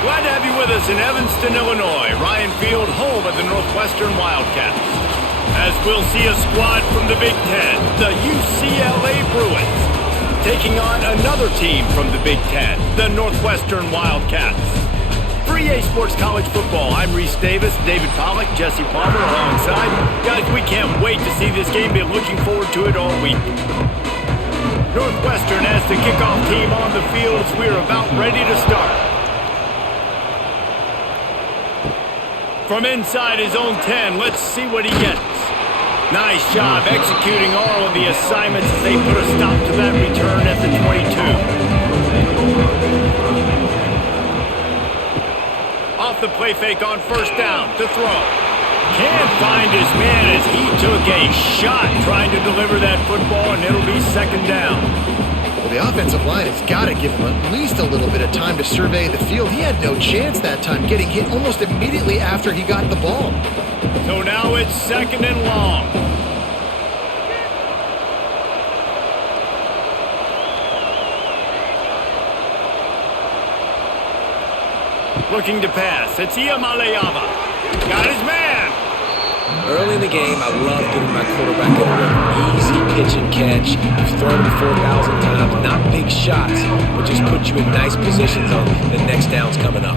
Glad to have you with us in Evanston, Illinois. Ryan Field, home of the Northwestern Wildcats. As we'll see a squad from the Big Ten, the UCLA Bruins, taking on another team from the Big Ten, the Northwestern Wildcats. For EA Sports College Football, I'm Reese Davis, David Pollack, Jesse Palmer alongside. Guys, we can't wait to see this game. Been looking forward to it all week. Northwestern has the kickoff team on the field as we're about ready to start. From inside his own 10, let's see what he gets. Nice job executing all of the assignments as they put a stop to that return at the 22. Off the play fake on first down to throw. Can't find his man as he took a shot trying to deliver that football, and it'll be second down. Well, the offensive line has got to give him at least a little bit of time to survey the field. He had no chance that time, getting hit almost immediately after he got the ball. So now it's second and long. Looking to pass. It's Iamaleava. Got his man. Early in the game, I love giving my quarterback a easy pitch and catch. You've thrown him 4,000 times. Not big shots, but just put you in nice positions on the next downs coming up.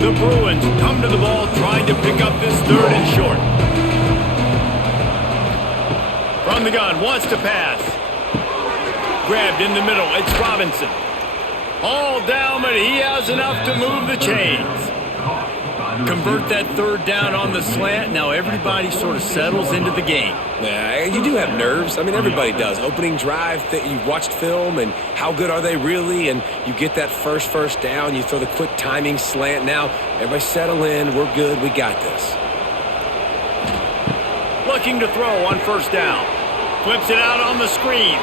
The Bruins come to the ball trying to pick up this third and short. From the gun, wants to pass. Grabbed in the middle, it's Robinson. All down, but he has enough to move the chains. Convert that third down on the slant. Now everybody sort of settles into the game. Yeah, you do have nerves. I mean, everybody does. Opening drive, you've watched film, and how good are they really? And you get that first down. You throw the quick timing slant. Now, everybody settle in. We're good. We got this. Looking to throw on first down. Flips it out on the screen.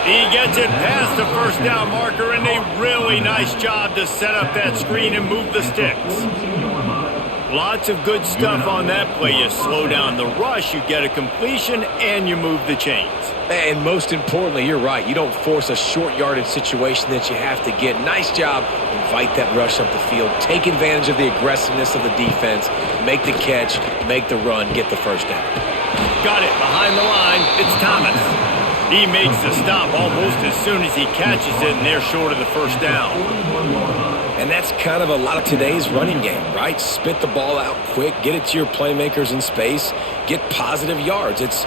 He gets it past the first down marker, and a really nice job to set up that screen and move the sticks. Lots of good stuff on that play. You slow down the rush, you get a completion, and you move the chains. And most importantly, you're right. You don't force a short yardage situation that you have to get. Nice job. Invite that rush up the field. Take advantage of the aggressiveness of the defense. Make the catch, make the run, get the first down. Got it behind the line. It's Thomas. He makes the stop almost as soon as he catches it, and they're short of the first down. And that's kind of a lot of today's running game, right? Spit the ball out quick, get it to your playmakers in space, get positive yards. It's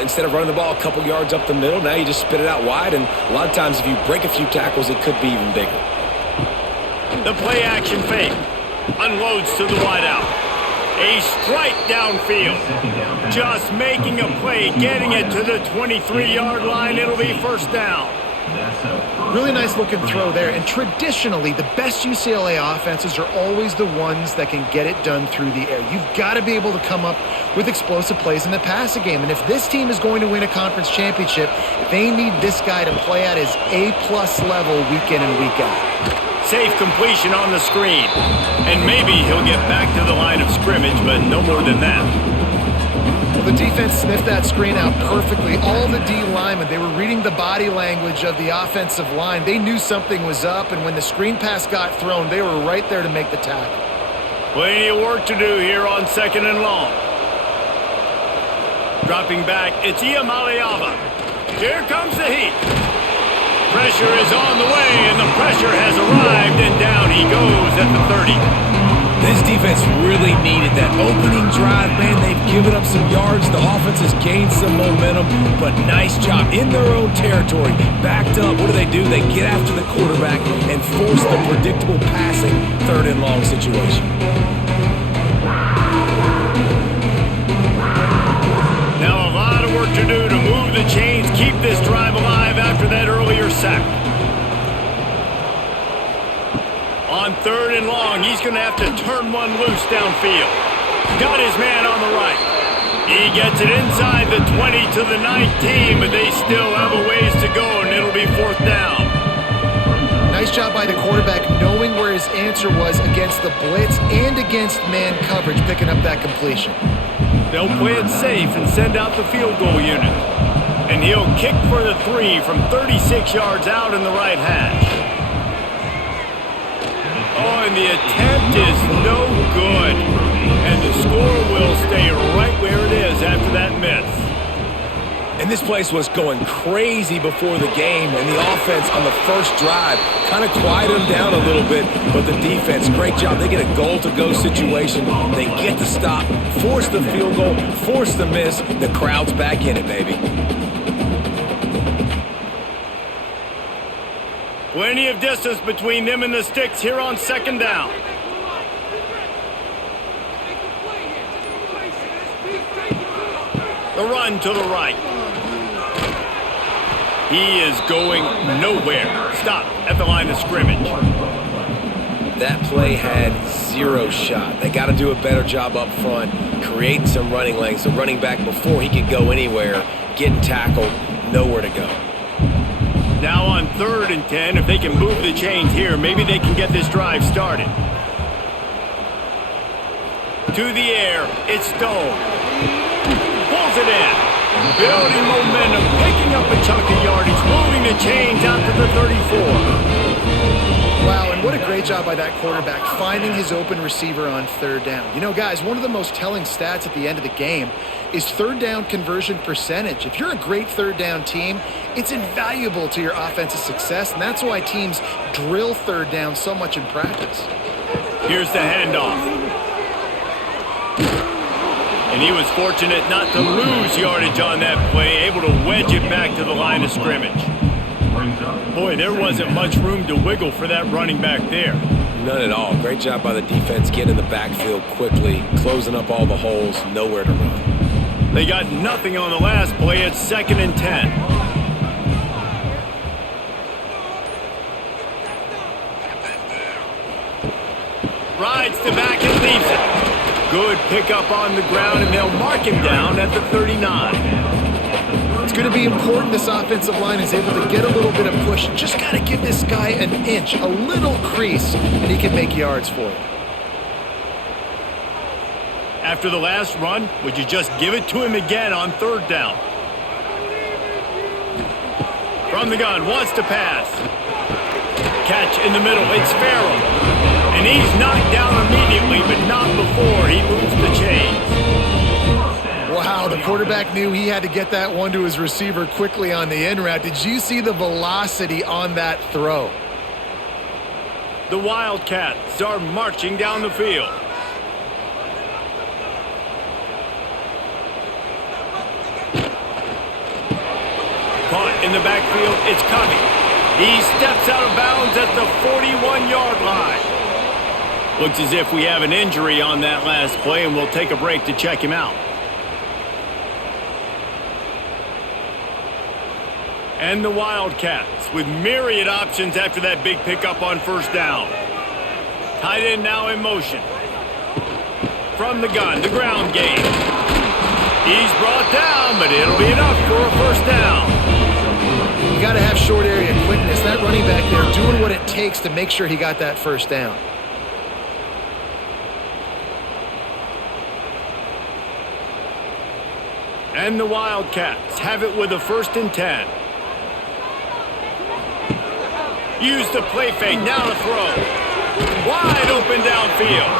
instead of running the ball a couple yards up the middle, now you just spit it out wide, and a lot of times if you break a few tackles, it could be even bigger. The play action fake. Unloads to the wideout. A strike downfield. Just making a play, getting it to the 23-yard line. It'll be first down. Really nice looking throw there. And traditionally, the best UCLA offenses are always the ones that can get it done through the air. You've got to be able to come up with explosive plays in the passing game. And if this team is going to win a conference championship, they need this guy to play at his A-plus level week in and week out. Safe completion on the screen. And maybe he'll get back to the line of scrimmage, but no more than that. Well, the defense sniffed that screen out perfectly. All the D linemen, they were reading the body language of the offensive line. They knew something was up, and when the screen pass got thrown, they were right there to make the tackle. Plenty of work to do here on second and long. Dropping back, it's Iamaleava. Here comes the heat. Pressure is on the way, and the pressure has arrived, and down he goes at the 30. This defense really needed that opening drive, man. They've given up some yards. The offense has gained some momentum, but nice job in their own territory. Backed up. What do? They get after the quarterback and force the predictable passing third and long situation. Now a lot of work to do to move the chains, keep this drive alive after that earlier sack. On third and long, he's going to have to turn one loose downfield. Got his man on the right. He gets it inside the 20 to the 19, but they still have a ways to go, and it'll be fourth down. Nice job by the quarterback knowing where his answer was against the blitz and against man coverage, picking up that completion. They'll play it safe and send out the field goal unit. And he'll kick for the 3 from 36 yards out in the right hash. Oh, and the attempt is no good. And the score will stay right where it is after that miss. And this place was going crazy before the game, and the offense on the first drive kind of quieted them down a little bit, but the defense, great job. They get a goal-to-go situation. They get the stop, force the field goal, force the miss. The crowd's back in it, baby. Plenty of distance between them and the sticks here on second down. The run to the right. He is going nowhere. Stop at the line of scrimmage. That play had zero shot. They got to do a better job up front, creating some running lanes. The running back, before he could go anywhere, getting tackled, nowhere to go. Now on 3rd and 10, if they can move the chains here, maybe they can get this drive started. To the air, it's Stone. Pulls it in. Building momentum, picking up a chunk of yardage, moving the chains out to the 34. Wow, and what a great job by that quarterback, finding his open receiver on 3rd down. You know, guys, one of the most telling stats at the end of the game is 3rd down conversion percentage. If you're a great 3rd down team, it's invaluable to your offensive success, and that's why teams drill 3rd down so much in practice. Here's the handoff. And he was fortunate not to lose yardage on that play, able to wedge it back to the line of scrimmage. Boy, there wasn't much room to wiggle for that running back there. None at all. Great job by the defense getting in the backfield quickly, closing up all the holes, nowhere to run. They got nothing on the last play. It's 2nd and 10. Rides to back and leaves it. Good pickup on the ground, and they'll mark him down at the 39. It's going to be important this offensive line is able to get a little bit of push. Just got to give this guy an inch, a little crease, and he can make yards for it. After the last run, would you just give it to him again on 3rd down? From the gun, wants to pass. Catch in the middle, it's Farrell. And he's knocked down immediately, but not before he moves the chains. Wow, the quarterback knew he had to get that one to his receiver quickly on the in route. Did you see the velocity on that throw? The Wildcats are marching down the field. Caught in the backfield, it's coming. He steps out of bounds at the 41-yard line. Looks as if we have an injury on that last play, and we'll take a break to check him out. And the Wildcats with myriad options after that big pickup on 1st down. Tight end now in motion. From the gun, the ground game. He's brought down, but it'll be enough for a 1st down. You got to have short area quickness. That running back there doing what it takes to make sure he got that 1st down. And the Wildcats have it with a 1st and 10. Use the play fake, now to throw. Wide open downfield.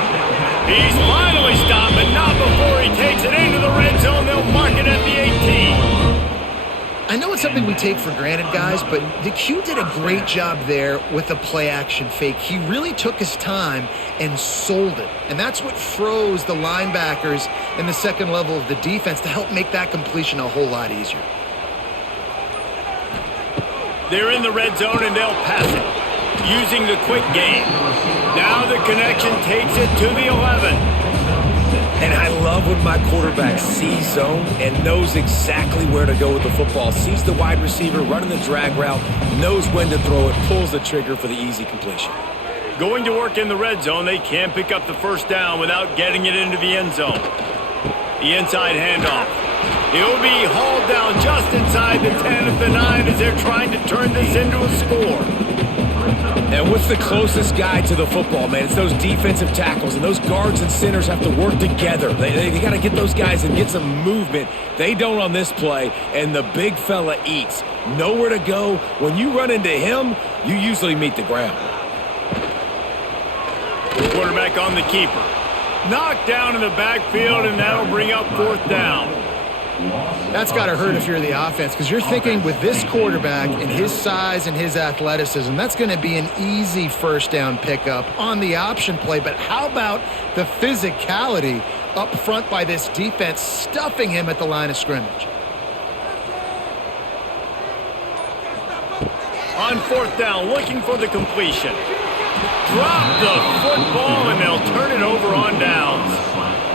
He's finally stopped, but not before he takes it into the red zone. They'll mark it at the 18. I know it's something we take for granted, guys, but the Q did a great job there with the play-action fake. He really took his time and sold it. And that's what froze the linebackers in the second level of the defense to help make that completion a whole lot easier. They're in the red zone, and they'll pass it, using the quick game. Now the connection takes it to the 11. And I love when my quarterback sees zone and knows exactly where to go with the football. Sees the wide receiver running the drag route, knows when to throw it, pulls the trigger for the easy completion. Going to work in the red zone, they can't pick up the 1st down without getting it into the end zone. The inside handoff. He'll be hauled down just inside the 10 at the 9 as they're trying to turn this into a score. And what's the closest guy to the football, man? It's those defensive tackles, and those guards and centers have to work together. They got to get those guys and get some movement. They don't on this play, and the big fella eats. Nowhere to go. When you run into him, you usually meet the ground. Quarterback on the keeper. Knocked down in the backfield, and that'll bring up 4th down. That's got to hurt if you're the offense, because you're thinking with this quarterback and his size and his athleticism, that's going to be an easy 1st down pickup on the option play. But how about the physicality up front by this defense, stuffing him at the line of scrimmage? On 4th down, looking for the completion. Drop the football, and they'll turn it over on downs.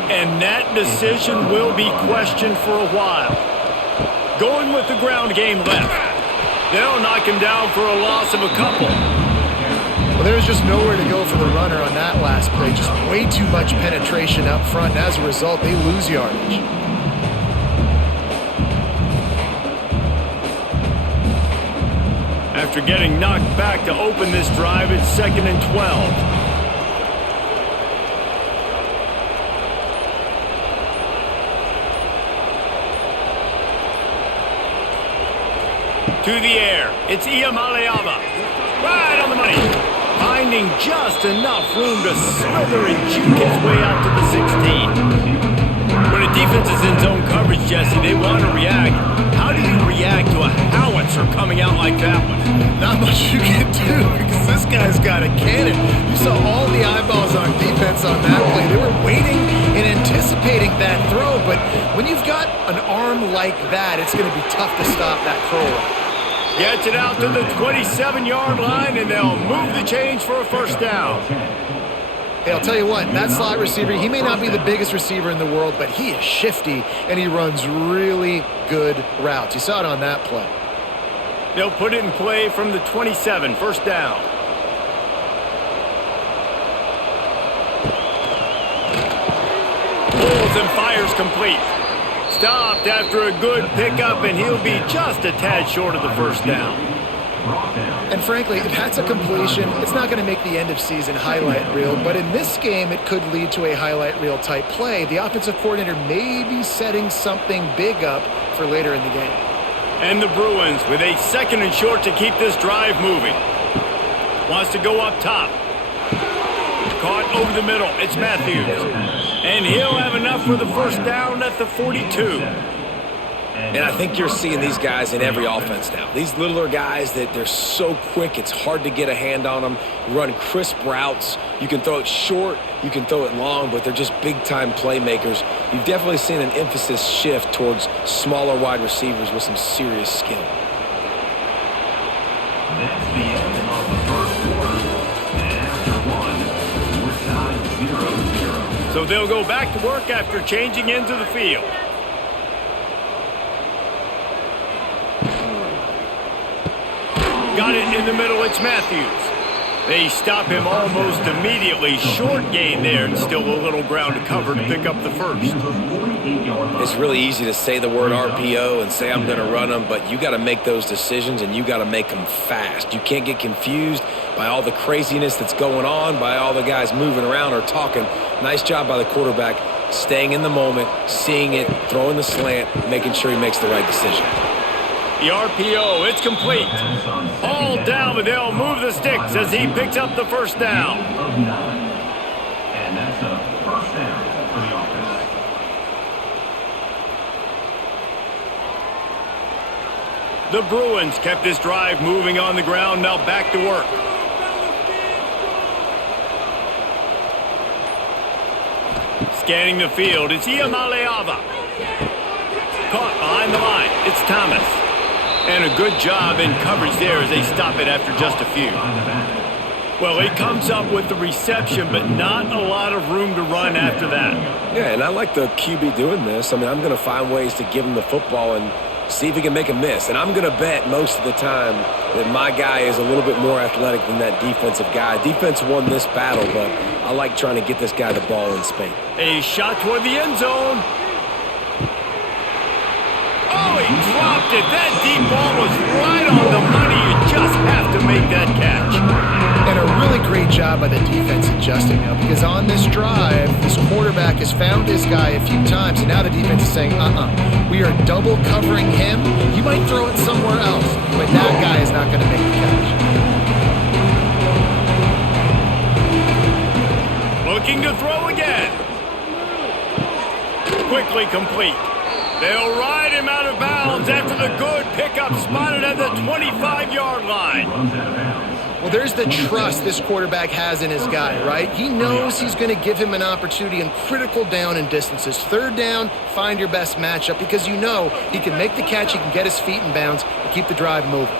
And that decision will be questioned for a while. Going with the ground game left. They'll knock him down for a loss of a couple. Well, there's just nowhere to go for the runner on that last play. Just way too much penetration up front. And as a result, they lose yardage. After getting knocked back to open this drive, it's 2nd and 12. To the air, it's Iamaleava. Right on the money. Finding just enough room to slither and juke his way out to the 16. When a defense is in zone coverage, Jesse, they want to react. How do you react to a howitzer coming out like that one? Not much you can do, because this guy's got a cannon. You saw all the eyeballs on defense on that play. They were waiting and anticipating that throw, but when you've got an arm like that, it's going to be tough to stop that curl run. Gets it out to the 27-yard line, and they'll move the chains for a 1st down. Hey, I'll tell you what, that slot receiver, he may not be the biggest receiver in the world, but he is shifty, and he runs really good routes. You saw it on that play. They'll put it in play from the 27, 1st down. Pulls and fires complete. Stopped after a good pickup, and he'll be just a tad short of the 1st down. And frankly, if that's a completion, it's not going to make the end of season highlight reel, but in this game, it could lead to a highlight reel type play. The offensive coordinator may be setting something big up for later in the game. And the Bruins with a 2nd and short to keep this drive moving. Wants to go up top. Caught over the middle. It's Matthews. And he'll have enough for the 1st down at the 42. And I think you're seeing these guys in every offense now. These littler guys that they're so quick, it's hard to get a hand on them. Run crisp routes. You can throw it short, you can throw it long, but they're just big-time playmakers. You've definitely seen an emphasis shift towards smaller wide receivers with some serious skill. That's the end of the 1st quarter. And after one, we're tied 0-0. So they'll go back to work after changing into the field. Got it in the middle, it's Matthews. They stop him almost immediately. Short gain there, and still a little ground to cover to pick up the 1st. It's really easy to say the word RPO and say I'm going to run them, but you got to make those decisions, and you got to make them fast. You can't get confused by all the craziness that's going on, by all the guys moving around or talking. Nice job by the quarterback, staying in the moment, seeing it, throwing the slant, making sure he makes the right decision. The RPO, it's complete. All down, but they'll move the sticks as he picks up the 1st down. And that's a 1st down for the offense. The Bruins kept this drive moving on the ground, now back to work. Scanning the field, it's Iamaleava. Caught behind the line, it's Thomas. And a good job in coverage there as they stop it after just a few. Well, he comes up with the reception, but not a lot of room to run after that. Yeah, and I like the QB doing this. I mean, I'm going to find ways to give him the football and see if he can make a miss. And I'm going to bet most of the time that my guy is a little bit more athletic than that defensive guy. Defense won this battle, but I like trying to get this guy the ball in space. A shot toward the end zone. Oh, he dropped it. That deep ball was right on the money. You just have to make that catch. great job by the defense adjusting now, because on this drive, this quarterback has found this guy a few times, and now the defense is saying, we are double covering him. He might throw it somewhere else, but that guy is not going to make the catch. Looking to throw again. Quickly complete. They'll ride him out of bounds after the good pickup spotted at the 25-yard line. Well, there's the trust this quarterback has in his guy, right? He knows he's going to give him an opportunity in critical down and distances. Third down, find your best matchup, because you know he can make the catch, he can get his feet in bounds, and keep the drive moving.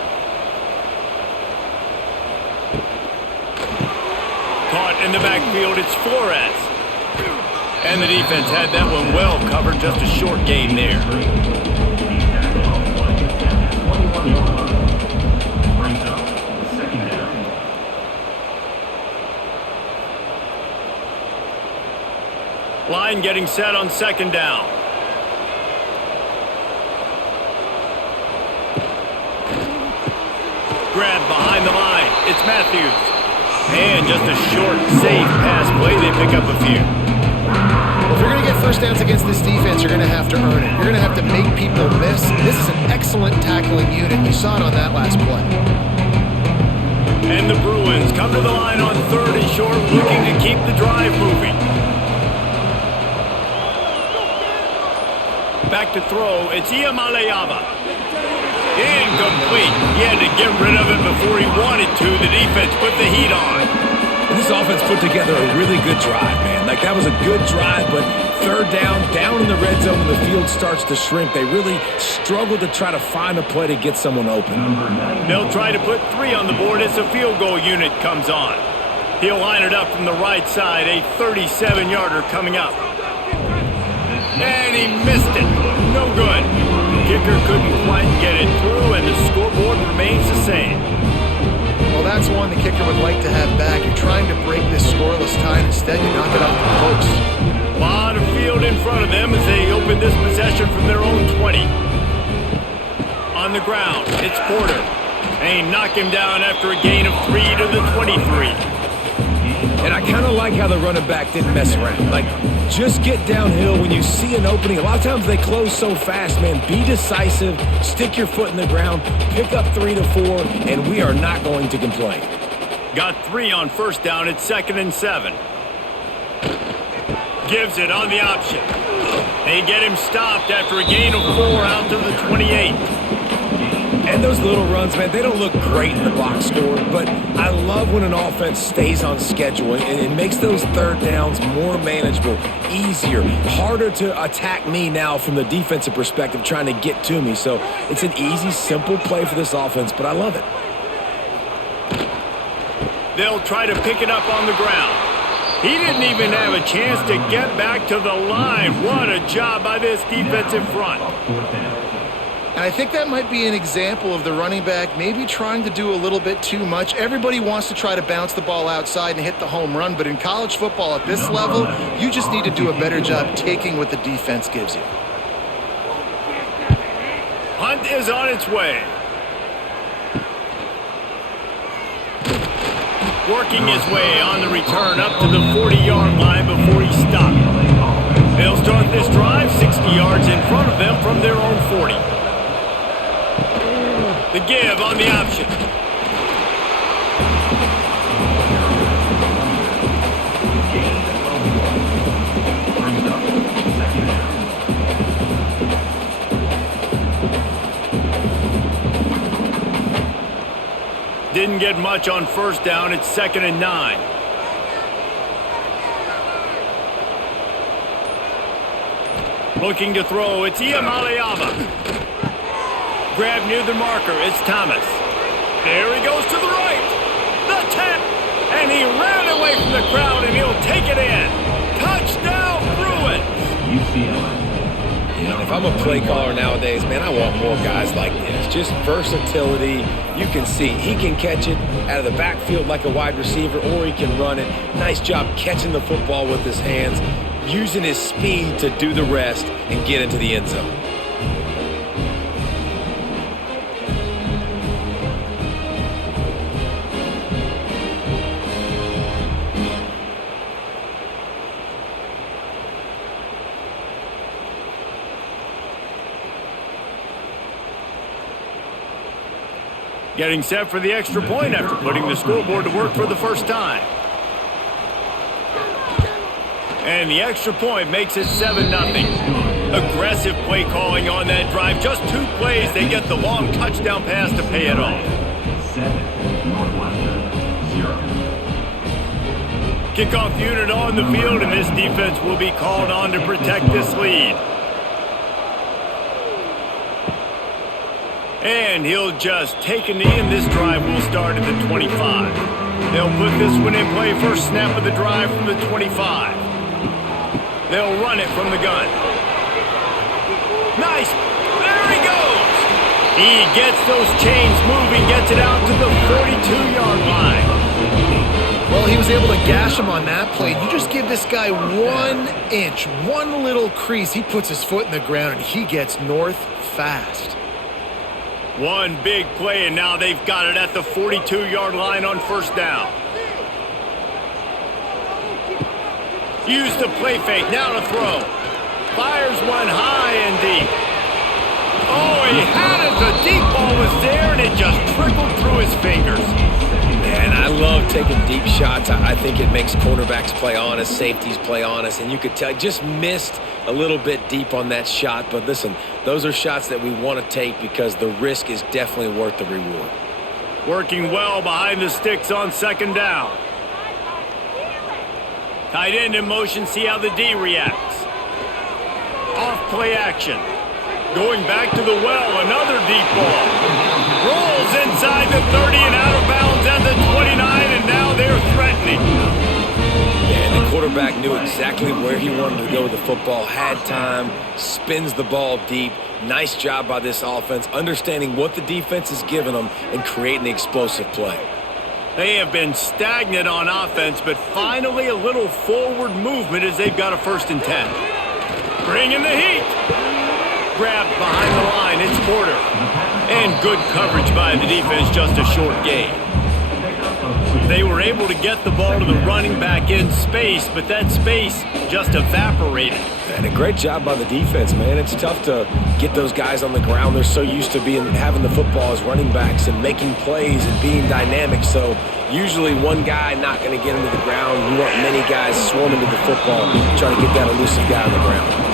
Caught in the backfield, it's Flores. And the defense had that one well covered, just a short gain there. Line getting set on second down. Grab behind the line. It's Matthews. And just a short, safe pass play. They pick up a few. Well, if you're going to get first downs against this defense, you're going to have to earn it. You're going to have to make people miss. This is an excellent tackling unit. You saw it on that last play. And the Bruins come to the line on third and short, looking to keep the drive moving. Back to throw, it's Iamaleava. Incomplete. He had to get rid of it before he wanted to. The defense put the heat on. This offense put together a really good drive, man. Like, that was a good drive, but third down in the red zone when the field starts to shrink, they really struggled to try to find a play to get someone open. They'll try to put 3 on the board as the field goal unit comes on. He'll line it up from the right side, a 37-yarder coming up. And he missed it. No good. Kicker couldn't quite get it through, and the scoreboard remains the same. Well, that's one the kicker would like to have back. You're trying to break this scoreless tie, and instead you knock it off the post. A lot of field in front of them as they open this possession from their own 20. On the ground, it's Porter. And he knocked him down after a gain of 3 to the 23. And I kind of like how the running back didn't mess around. Like, just get downhill when you see an opening. A lot of times they close so fast, man. Be decisive, stick your foot in the ground, pick up 3 to 4, and we are not going to complain. Got 3 on first down. It's 2nd and 7. Gives it on the option. They get him stopped after a gain of 4 out to the 28. And those little runs, man, they don't look great in the box score, but I love when an offense stays on schedule, and it makes those third downs more manageable, easier, harder to attack me now from the defensive perspective trying to get to me. So it's an easy, simple play for this offense, but I love it. They'll try to pick it up on the ground. He didn't even have a chance to get back to the line. What a job by this defensive front. And I think that might be an example of the running back maybe trying to do a little bit too much. Everybody wants to try to bounce the ball outside and hit the home run, but in college football at this level, you just need to do a better job taking what the defense gives you. Hunt is on its way. Working his way on the return up to the 40-yard line before he stopped. They'll start this drive 60 yards in front of them from their own 40. The give on the option. Didn't get much on first down. It's 2nd and 9. Looking to throw. It's Iamaleava. Grab near the marker. It's Thomas. There he goes to the right. The 10. And he ran away from the crowd, and he'll take it in. Touchdown, Bruins. UCLA. Yeah, if I'm a play caller nowadays, man, I want more guys like this. Just versatility. You can see he can catch it out of the backfield like a wide receiver, or he can run it. Nice job catching the football with his hands, using his speed to do the rest and get into the end zone. Getting set for the extra point after putting the scoreboard to work for the first time. And the extra point makes it 7-0. Aggressive play calling on that drive. Just 2 plays, they get the long touchdown pass to pay it off. 7, Northwestern, 0. Kickoff unit on the field, and this defense will be called on to protect this lead. And he'll just take a knee, and this drive will start at the 25. They'll put this one in play first snap of the drive from the 25. They'll run it from the gun. Nice. There he goes. He gets those chains moving, gets it out to the 42-yard line. Well, he was able to gash him on that play. You just give this guy 1 inch, one little crease. He puts his foot in the ground, and he gets north fast. One big play, and now they've got it at the 42-yard line on first down. Use the play fake, now to throw. Fires one high and deep. Oh, he had it. The deep ball was there, and it just trickled through his fingers. Man, I love taking deep shots. I think it makes cornerbacks play honest, safeties play honest, and you could tell just missed a little bit deep on that shot. But listen, those are shots that we want to take because the risk is definitely worth the reward. Working well behind the sticks on second down. Tight end in motion, see how the D reacts. Off play action. Going back to the well, another deep ball. Rolls inside the 30 and out of bounds at the 29, and now they're threatening. And the quarterback knew exactly where he wanted to go with the football, had time, spins the ball deep. Nice job by this offense, understanding what the defense is giving them and creating the explosive play. They have been stagnant on offense, but finally a little forward movement as they've got a 1st and 10. Bringing the heat. Grabbed behind the line, it's Porter. And good coverage by the defense, just a short gain. They were able to get the ball to the running back in space, but that space just evaporated. And a great job by the defense, man. It's tough to get those guys on the ground. They're so used to having the football as running backs and making plays and being dynamic. So usually one guy not going to get into the ground. You want many guys swarming to the football, trying to get that elusive guy on the ground.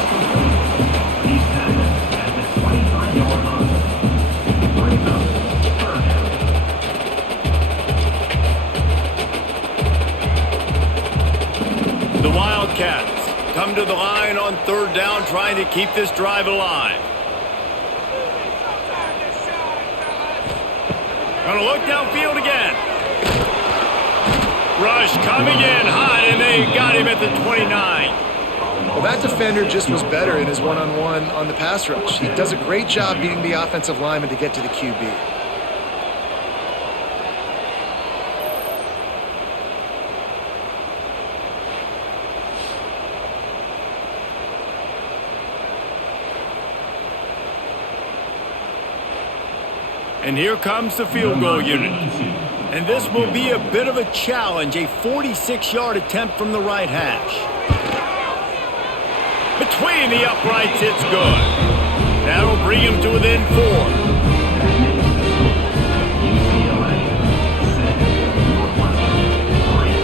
The Wildcats come to the line on 3rd down, trying to keep this drive alive. Gonna look downfield again. Rush coming in hot, and they got him at the 29. Well, that defender just was better in his one-on-one on the pass rush. He does a great job beating the offensive lineman to get to the QB. And here comes the field goal unit. And this will be a bit of a challenge, a 46-yard attempt from the right hash. Between the uprights, it's good. That'll bring him to within 4. UCLA, 7, Northwestern, 3.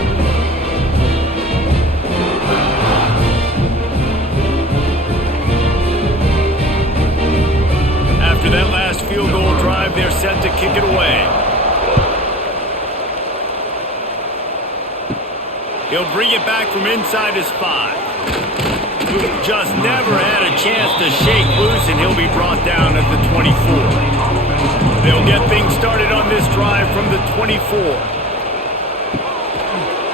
After that last field goal drive, they're set to kick it away. He'll bring it back from inside his 5. Just never had a chance to shake loose, and he'll be brought down at the 24. They'll get things started on this drive from the 24.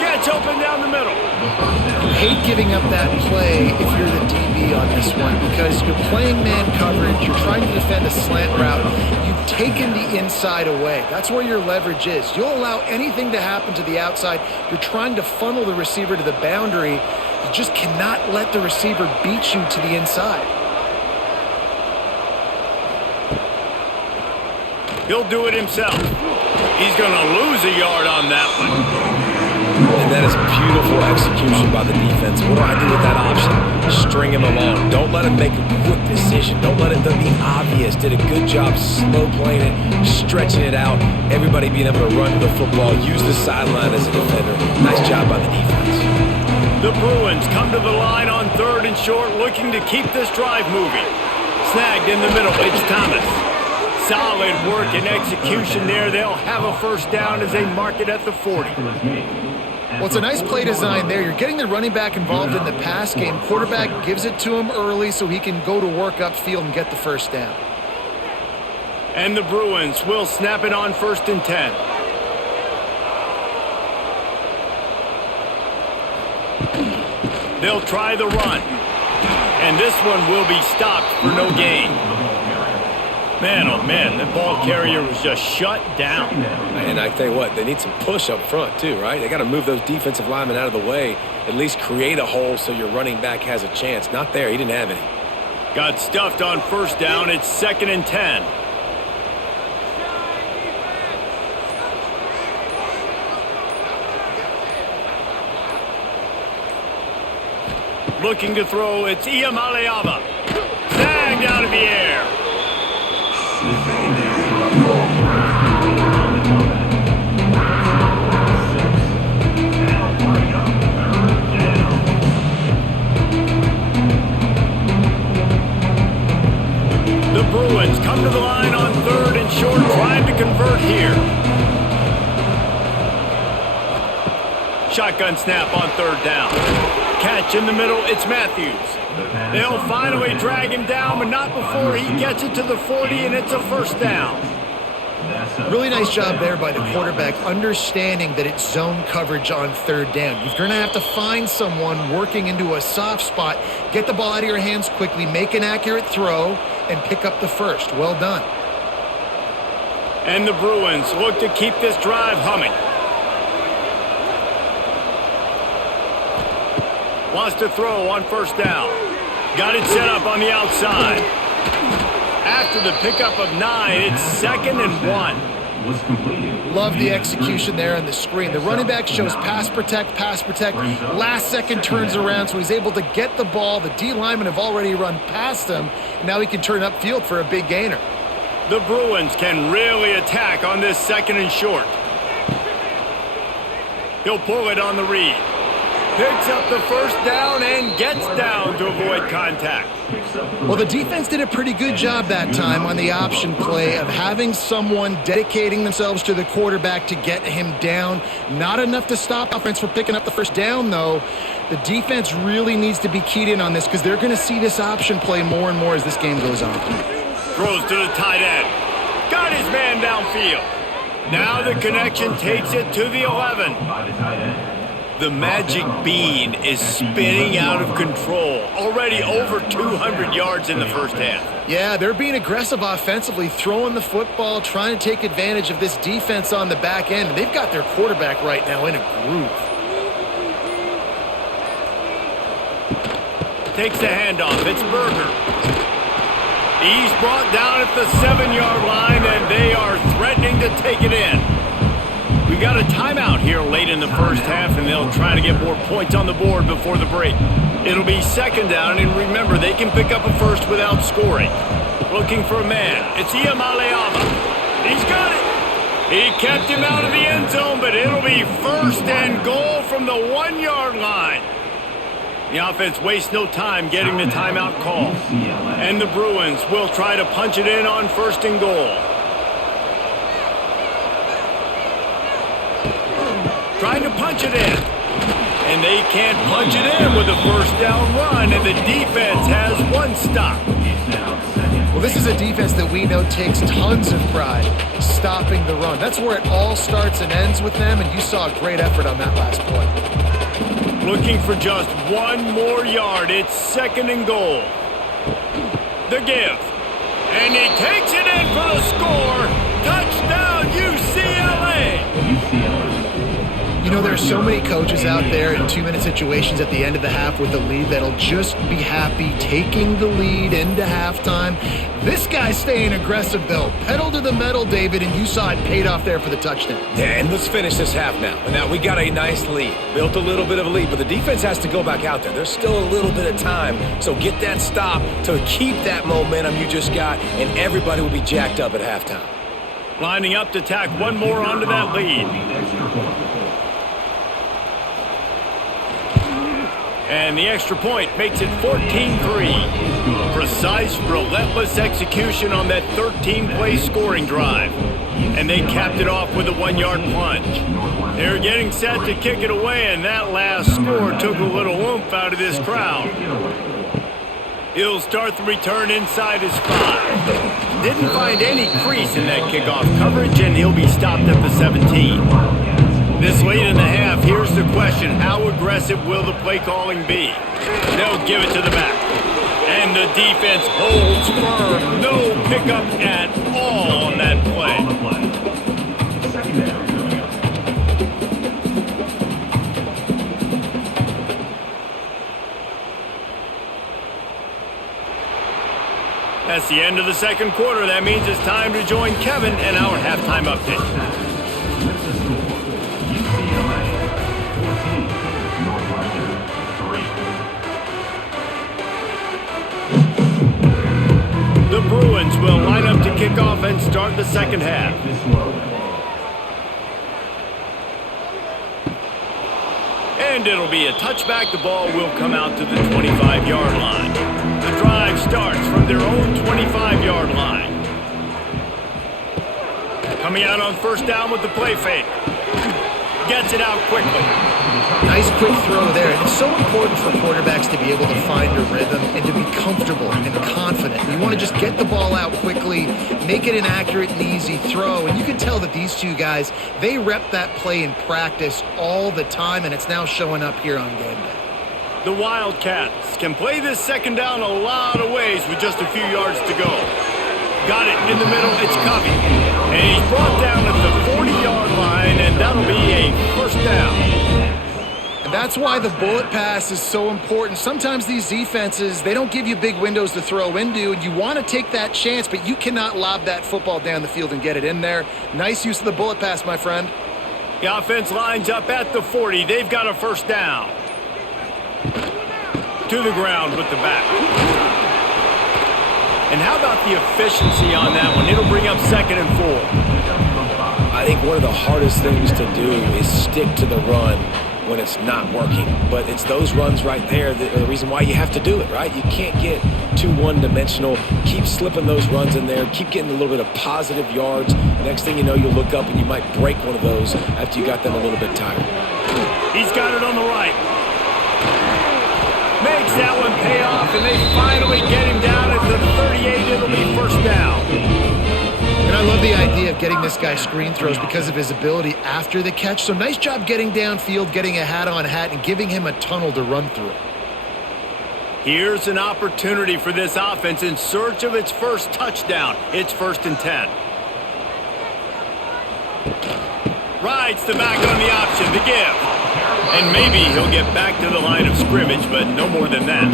Gets open down the middle. You hate giving up that play if you're the DB on this one because you're playing man coverage, you're trying to defend a slant route, you've taken the inside away. That's where your leverage is. You'll allow anything to happen to the outside. You're trying to funnel the receiver to the boundary. You just cannot let the receiver beat you to the inside. He'll do it himself. He's going to lose a yard on that one. And that is beautiful execution by the defense. What do I do with that option? String him along. Don't let him make a quick decision. Don't let it be obvious. Did a good job slow playing it, stretching it out. Everybody being able to run to the football, use the sideline as a defender. Nice job by the defense. The Bruins come to the line on 3rd and short, looking to keep this drive moving. Snagged in the middle, it's Thomas. Solid work and execution there. They'll have a first down as they mark it at the 40. Well, it's a nice play design there. You're getting the running back involved in the pass game. Quarterback gives it to him early so he can go to work upfield and get the first down. And the Bruins will snap it on 1st and 10. They'll try the run. And this one will be stopped for no gain. Man, oh man, the ball carrier was just shut down. And I tell you what, they need some push up front too, right? They got to move those defensive linemen out of the way, at least create a hole so your running back has a chance. Not there, he didn't have any. Got stuffed on 1st down, it's 2nd and 10. Looking to throw, it's Iamaleava. Snagged out of the air. The Bruins come to the line on 3rd and short, trying to convert here. Shotgun snap on 3rd down. Catch in the middle, it's Matthews. They'll finally drag him down, but not before he gets it to the 40, and it's a first down. Really nice job there by the quarterback, understanding that it's zone coverage on 3rd down. You're going to have to find someone working into a soft spot, get the ball out of your hands quickly, make an accurate throw, and pick up the first. Well done. And the Bruins look to keep this drive humming. Wants to throw on 1st down. Got it set up on the outside. After the pickup of 9, it's 2nd and 1. Love the execution there on the screen. The running back shows pass protect. Last second turns around, so he's able to get the ball. The D linemen have already run past him. Now he can turn upfield for a big gainer. The Bruins can really attack on this 2nd and short. He'll pull it on the read. Picks up the first down and gets down to avoid contact. Well, the defense did a pretty good job that time on the option play of having someone dedicating themselves to the quarterback to get him down. Not enough to stop offense from picking up the first down, though. The defense really needs to be keyed in on this because they're going to see this option play more and more as this game goes on. Throws to the tight end. Got his man downfield. Now the connection takes it to the 11. The magic bean is spinning out of control. Already over 200 yards in the first half. Yeah, they're being aggressive offensively, throwing the football, trying to take advantage of this defense on the back end. They've got their quarterback right now in a groove. Takes the handoff. It's Berger. He's brought down at the 7-yard line, and they are threatening to take it in. We've got a timeout here late in the first half, and they'll try to get more points on the board before the break. It'll be 2nd down, and remember, they can pick up a first without scoring. Looking for a man. It's Iamaleava. He's got it. He kept him out of the end zone, but it'll be 1st and goal from the 1-yard line. The offense wastes no time getting the timeout call. And the Bruins will try to punch it in on 1st and goal. Trying to punch it in. And they can't punch it in with a first down run, and the defense has one stop. Well, this is a defense that we know takes tons of pride stopping the run. That's where it all starts and ends with them, and you saw a great effort on that last play. Looking for just one more yard. It's 2nd and goal. The give. And he takes it in for the score. Touchdown, UCLA. You know, there are so many coaches out there in 2-minute situations at the end of the half with the lead that'll just be happy taking the lead into halftime. This guy's staying aggressive, though. Pedal to the metal, David, and you saw it paid off there for the touchdown. Yeah, and let's finish this half now. And now we got a nice lead. Built a little bit of a lead, but the defense has to go back out there. There's still a little bit of time. So get that stop to keep that momentum you just got, and everybody will be jacked up at halftime. Lining up to tack one more onto that lead. And the extra point makes it 14-3. Precise, relentless execution on that 13-play scoring drive. And they capped it off with a 1-yard plunge. They're getting set to kick it away, and that last score took a little oomph out of this crowd. He'll start the return inside his 5. Didn't find any crease in that kickoff coverage, and he'll be stopped at the 17. This late in the half, here's the question. How aggressive will the play calling be? They'll give it to the back. And the defense holds firm. No pickup at all on that play. That's the end of the second quarter. That means it's time to join Kevin and our halftime update. UCLA 14, Northwestern 3. The Bruins will line up to kick off and start the second half. And it'll be a touchback. The ball will come out to the 25-yard line. The drive starts from their own 25-yard line. Coming out on first down with the play fake. Gets it out quickly. Nice quick throw there. And it's so important for quarterbacks to be able to find a rhythm and to be comfortable and confident. You want to just get the ball out quickly, make it an accurate and easy throw. And you can tell that these two guys, they rep that play in practice all the time, and it's now showing up here on game day. The Wildcats can play this second down a lot of ways with just a few yards to go. Got it in the middle. It's Covey. And he's brought down at the 40-yard line, and that'll be a first down. And that's why the bullet pass is so important. Sometimes these defenses, they don't give you big windows to throw into, and you want to take that chance, but you cannot lob that football down the field and get it in there. Nice use of the bullet pass, my friend. The offense lines up at the 40. They've got a first down. To the ground with the back. And how about the efficiency on that one? It'll bring up 2nd and 4. I think one of the hardest things to do is stick to the run when it's not working. But it's those runs right there that are the reason why you have to do it, right? You can't get too one-dimensional. Keep slipping those runs in there. Keep getting a little bit of positive yards. Next thing you know, you'll look up and you might break one of those after you got them a little bit tired. He's got it on the right. Makes that one pay off, and they finally get him down at the 38. It'll be first down. And I love the idea of getting this guy screen throws because of his ability after the catch. So nice job getting downfield, getting a hat-on-hat, and giving him a tunnel to run through. Here's an opportunity for this offense in search of its first touchdown. It's 1st and 10. Rides the back on the option to give. And maybe he'll get back to the line of scrimmage, but no more than that.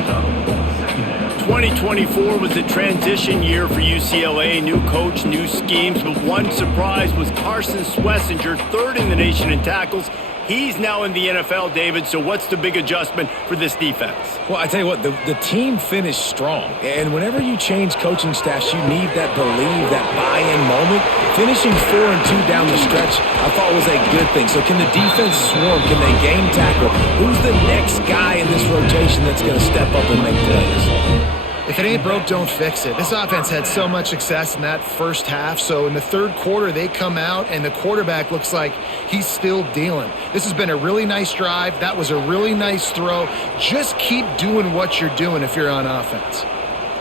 2024 was a transition year for UCLA. New coach, new schemes, but one surprise was Carson Swessinger, 3rd in the nation in tackles. He's now in the NFL, David, so what's the big adjustment for this defense? Well, I tell you what, the team finished strong. And whenever you change coaching staffs, you need that believe, that buy-in moment. Finishing 4-2 down the stretch, I thought was a good thing. So can the defense swarm? Can they game tackle? Who's the next guy in this rotation that's going to step up and make plays? If it ain't broke, don't fix it. This offense had so much success in that first half, so in the third quarter, they come out, and the quarterback looks like he's still dealing. This has been a really nice drive. That was a really nice throw. Just keep doing what you're doing if you're on offense.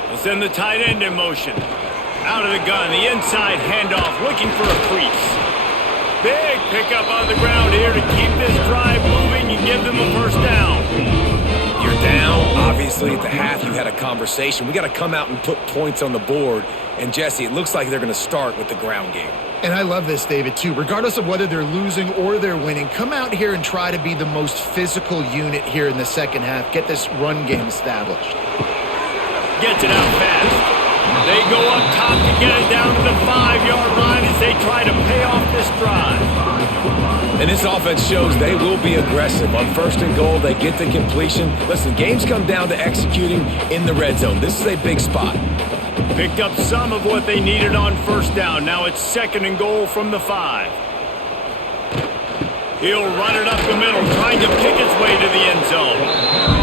We'll send the tight end in motion. Out of the gun, the inside handoff, looking for a crease. Big pickup on the ground here to keep this drive moving and give them a first down. Your down. Obviously, at the half, you had a conversation. We got to come out and put points on the board. And, Jesse, it looks like they're going to start with the ground game. And I love this, David, too. Regardless of whether they're losing or they're winning, come out here and try to be the most physical unit here in the second half. Get this run game established. Gets it out fast. They go up top to get it down to the 5-yard line as they try to pay off this drive. And this offense shows they will be aggressive. On 1st and goal, they get the completion. Listen, games come down to executing in the red zone. This is a big spot. Picked up some of what they needed on 1st down. Now it's 2nd and goal from the 5. He'll run it up the middle, trying to pick his way to the end zone.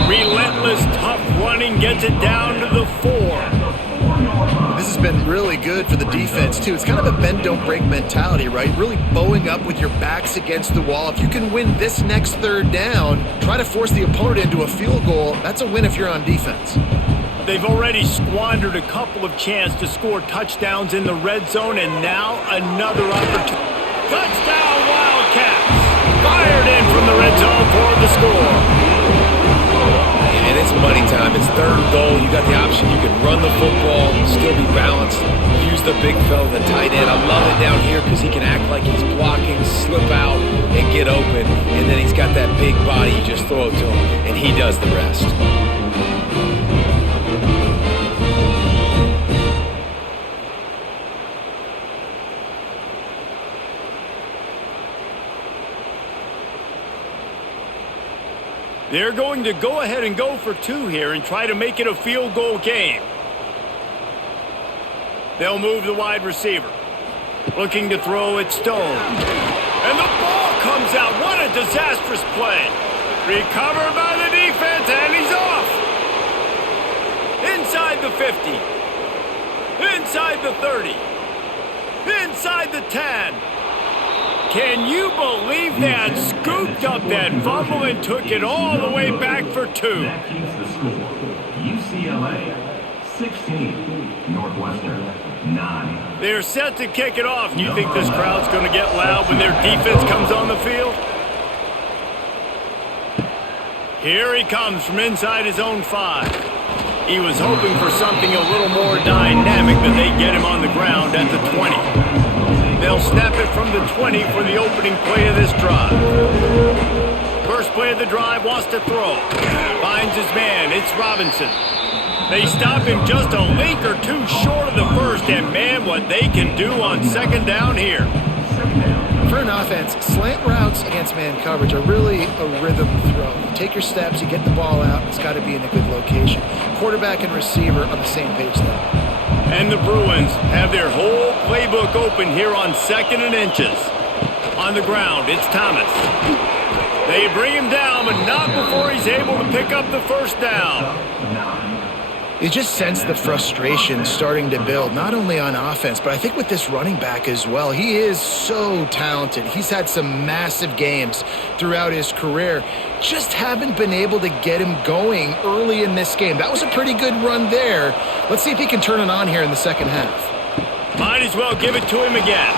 Relentless, tough running, gets it down to the 4. This has been really good for the defense, too. It's kind of a bend-don't-break mentality, right? Really bowing up with your backs against the wall. If you can win this next 3rd down, try to force the opponent into a field goal, that's a win if you're on defense. They've already squandered a couple of chances to score touchdowns in the red zone, and now another opportunity. Touchdown, Wildcats! Fired in from the red zone for the score. And it's money time. It's 3rd and goal. You got the option. You can run the football, still be balanced, use the big fella, the tight end. I love it down here because he can act like he's blocking, slip out, and get open. And then he's got that big body. You just throw it to him, and he does the rest. They're going to go ahead and go for 2 here and try to make it a field goal game. They'll move the wide receiver. Looking to throw it Stone. And the ball comes out. What a disastrous play. Recovered by the defense, and he's off. Inside the 50. Inside the 30. Inside the 10. Can you believe that? Scooped up that fumble and took it all the way back for 2. That keeps the score. UCLA 16, Northwestern 9. They're set to kick it off. You think this crowd's going to get loud when their defense comes on the field? Here he comes from inside his own 5. He was hoping for something a little more dynamic, but they get him on the ground at the 20. They'll snap it from the 20 for the opening play of this drive. First play of the drive, wants to throw. Finds his man, it's Robinson. They stop him just a link or 2 short of the first, and man, what they can do on 2nd down here. For an offense, slant routes against man coverage are really a rhythm throw. You take your steps, you get the ball out, it's got to be in a good location. Quarterback and receiver on the same page there. And the Bruins have their whole playbook open here on 2nd and inches. On the ground, it's Thomas. They bring him down, but not before he's able to pick up the 1st down. You just sense the frustration starting to build, not only on offense, but I think with this running back as well. He is so talented. He's had some massive games throughout his career. Just haven't been able to get him going early in this game. That was a pretty good run there. Let's see if he can turn it on here in the 2nd half. Might as well give it to him again.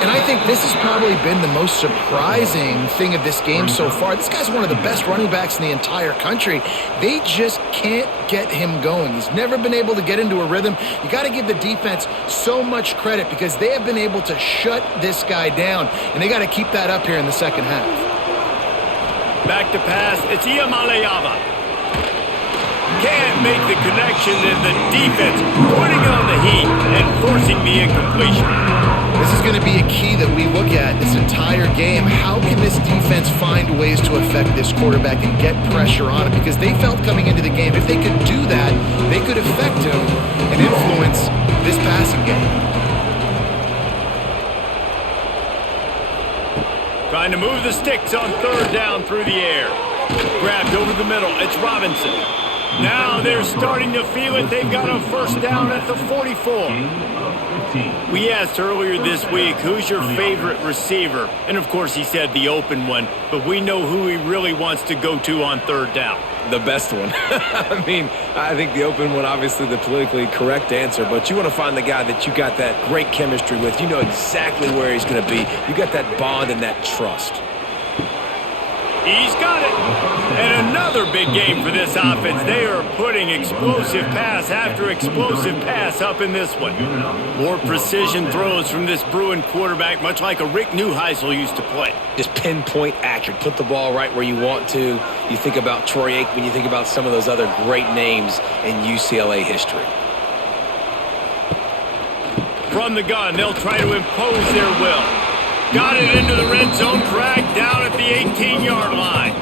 And I think this has probably been the most surprising thing of this game so far. This guy's one of the best running backs in the entire country. They just can't get him going. He's never been able to get into a rhythm. You got to give the defense so much credit because they have been able to shut this guy down, and they got to keep that up here in the 2nd half. Back to pass, it's Iamaleava. Can't make the connection, and the defense putting on the heat and forcing the incompletion. This is going to be a key that we look at this entire game. How can this defense find ways to affect this quarterback and get pressure on him? Because they felt coming into the game, if they could do that, they could affect him and influence this passing game. Trying to move the sticks on 3rd down through the air. Grabbed over the middle, it's Robinson. Now they're starting to feel it. They've got a 1st down at the 44. We asked earlier this week, who's your favorite receiver? And of course he said the open one, but we know who he really wants to go to on 3rd down. The best one. I mean, I think the open one, obviously the politically correct answer, but you want to find the guy that you got that great chemistry with. You know exactly where he's going to be. You got that bond and that trust. He's got it. And another big game for this offense. They are putting explosive pass after explosive pass up in this one. More precision throws from this Bruin quarterback, much like a Rick Neuheisel used to play. Just pinpoint accurate. Put the ball right where you want to. You think about Troy Aikman, you think about some of those other great names in UCLA history. From the gun, they'll try to impose their will. Got it into the red zone, dragged down at the 18-yard line.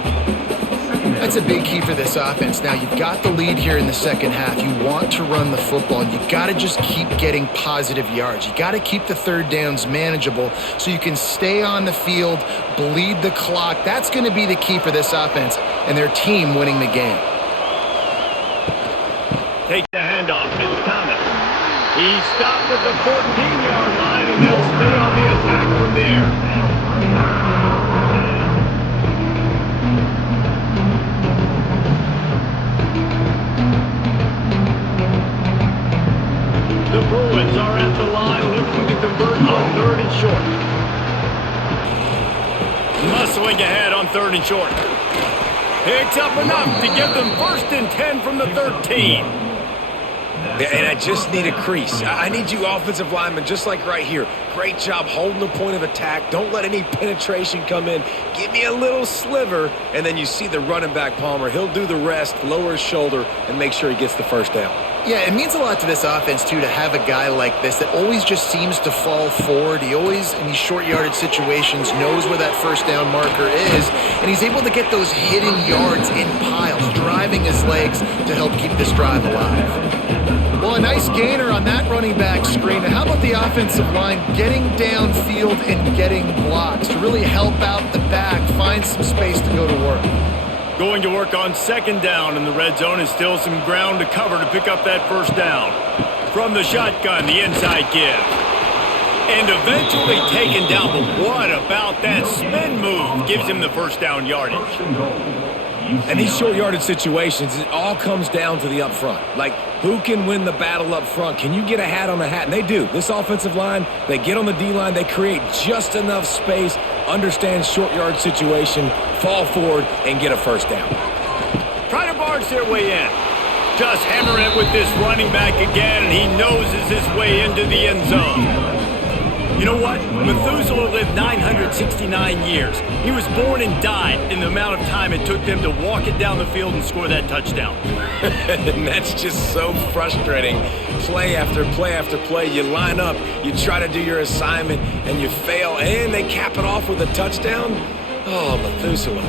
That's a big key for this offense. Now, you've got the lead here in the second half. You want to run the football. You got to just keep getting positive yards. You got to keep the third downs manageable so you can stay on the field, bleed the clock. That's going to be the key for this offense and their team winning the game. Take the handoff. It's Thomas. He stopped at the 14-yard line, and they'll stay on the attack from there. The Bruins are at the line looking to convert on 3rd and short. Muscling ahead on 3rd and short. Picks up enough to give them 1st and 10 from the 13. And I just need a crease. I need you offensive linemen, just like right here. Great job holding the point of attack. Don't let any penetration come in. Give me a little sliver, and then you see the running back, Palmer. He'll do the rest, lower his shoulder, and make sure he gets the first down. Yeah, it means a lot to this offense, too, to have a guy like this that always just seems to fall forward. He always, in these short yardage situations, knows where that first down marker is, and he's able to get those hidden yards in piles, driving his legs to help keep this drive alive. Well, a nice gainer on that running back screen. Now, how about the offensive line getting downfield and getting blocks to really help out the back, find some space to go to work? Going to work on 2nd down in the red zone and still some ground to cover to pick up that first down. From the shotgun, the inside give. And eventually taken down, but what about that spin move? Gives him the first down yardage. And these short yardage situations, it all comes down to the up front. Like, who can win the battle up front? Can you get a hat on a hat? And they do. This offensive line, they get on the D-line, they create just enough space, understand short yard situation, fall forward, and get a first down. Try to barge their way in. Just hammer it with this running back again, and he noses his way into the end zone. You know what? Methuselah lived 969 years. He was born and died in the amount of time it took them to walk it down the field and score that touchdown. And that's just so frustrating. Play after play after play, you line up, you try to do your assignment, and you fail, and they cap it off with a touchdown? Oh, Methuselah.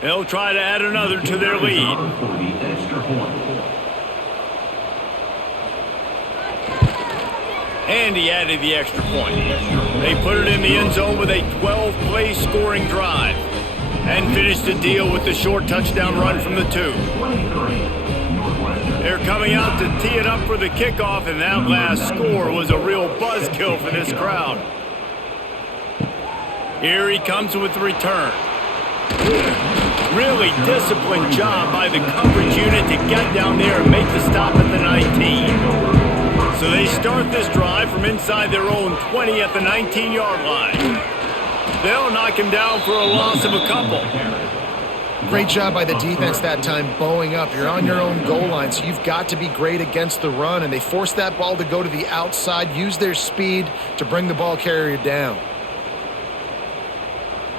They'll try to add another to their lead. And he added the extra point. They put it in the end zone with a 12-play scoring drive. And finished the deal with the short touchdown run from the 2. They're coming out to tee it up for the kickoff, and that last score was a real buzzkill for this crowd. Here he comes with the return. Really disciplined job by the coverage unit to get down there and make the stop at the 19. So they start this drive from inside their own 20 at the 19-yard line. They'll knock him down for a loss of a couple. Great job by the defense that time, bowing up. You're on your own goal line, so you've got to be great against the run, and they force that ball to go to the outside, use their speed to bring the ball carrier down.